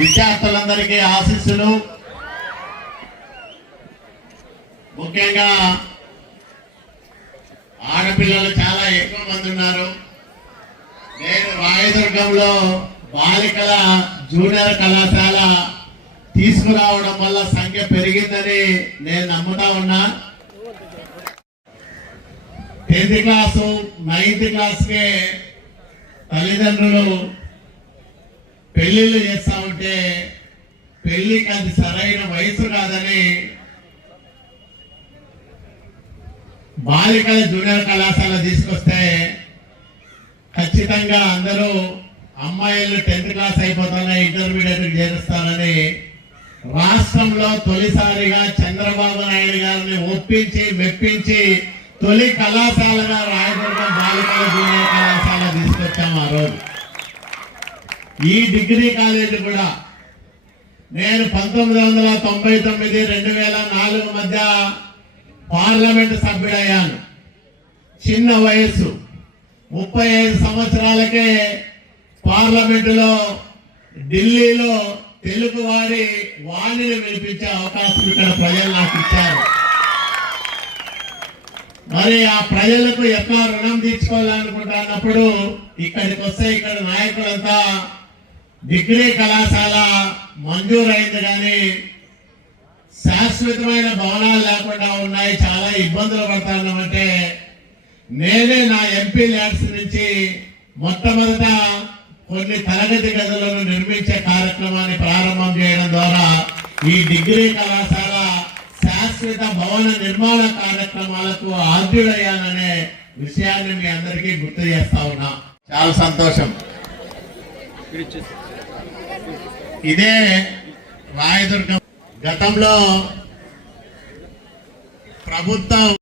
విద్యార్థులందరికీ ఆశీస్సులు. ముఖ్యంగా ఆడపిల్లలు చాలా ఎక్కువ మంది ఉన్నారు. నేను రాయదుర్గంలో బాలికల జూనియర్ కళాశాల తీసుకురావడం వల్ల సంఖ్య పెరిగిందని నేను నమ్ముతా ఉన్నా. 10th క్లాసు 9th క్లాస్కే తల్లిదండ్రులు పెళ్లిళ్ళు చేస్తా ఉంటే పెళ్లికి అది సరైన వయసు కాదని బాలికల జూనియర్ కళాశాల తీసుకొస్తే ఖచ్చితంగా అందరూ అమ్మాయిలు 10th క్లాస్ అయిపోతానే ఇంటర్మీడియట్ చేరుస్తారని రాష్ట్రంలో తొలిసారిగా చంద్రబాబు నాయుడు గారిని ఒప్పించి మెప్పించి తొలి కళాశాలగా రాయదుర్గం బాలికల జూనియర్ కళాశాల తీసుకొచ్చాము. ఆ రోజు ఈ డిగ్రీ కాలేజీ కూడా నేను 1999 2004 మధ్య పార్లమెంట్ సభ్యుడయ్యాను. చిన్న వయస్సు 35 సంవత్సరాలకే పార్లమెంటులో ఢిల్లీలో తెలుగు వారి వాణిని వినిపించే అవకాశం ఇక్కడ ప్రజలు నాకు ఇచ్చారు. మరి ఆ ప్రజలకు ఎట్లా రుణం తీర్చుకోవాలనుకుంటున్నప్పుడు ఇక్కడికి వస్తే ఇక్కడ నాయకులంతా డిగ్రీ కళాశాల మంజూరైంది కానీ శాశ్వతమైన భవనాలు లేకుండా ఉన్నాయి, చాలా ఇబ్బందులు పడతామంటే నేనే నా ఎంపీ ల్యాడ్స్ నుంచి మొట్టమొదట కొన్ని తరగతి గదులను నిర్మించే కార్యక్రమాన్ని ప్రారంభం చేయడం ద్వారా ఈ డిగ్రీ కళాశాల శాశ్వత భవన నిర్మాణ కార్యక్రమాలకు ఆద్యుడయ్యాననే విషయాన్ని మీ అందరికీ గుర్తు చేస్తా ఉన్నా. చాలా సంతోషం. ఇదే రాయదుర్గం గతంలో ప్రభుత్వం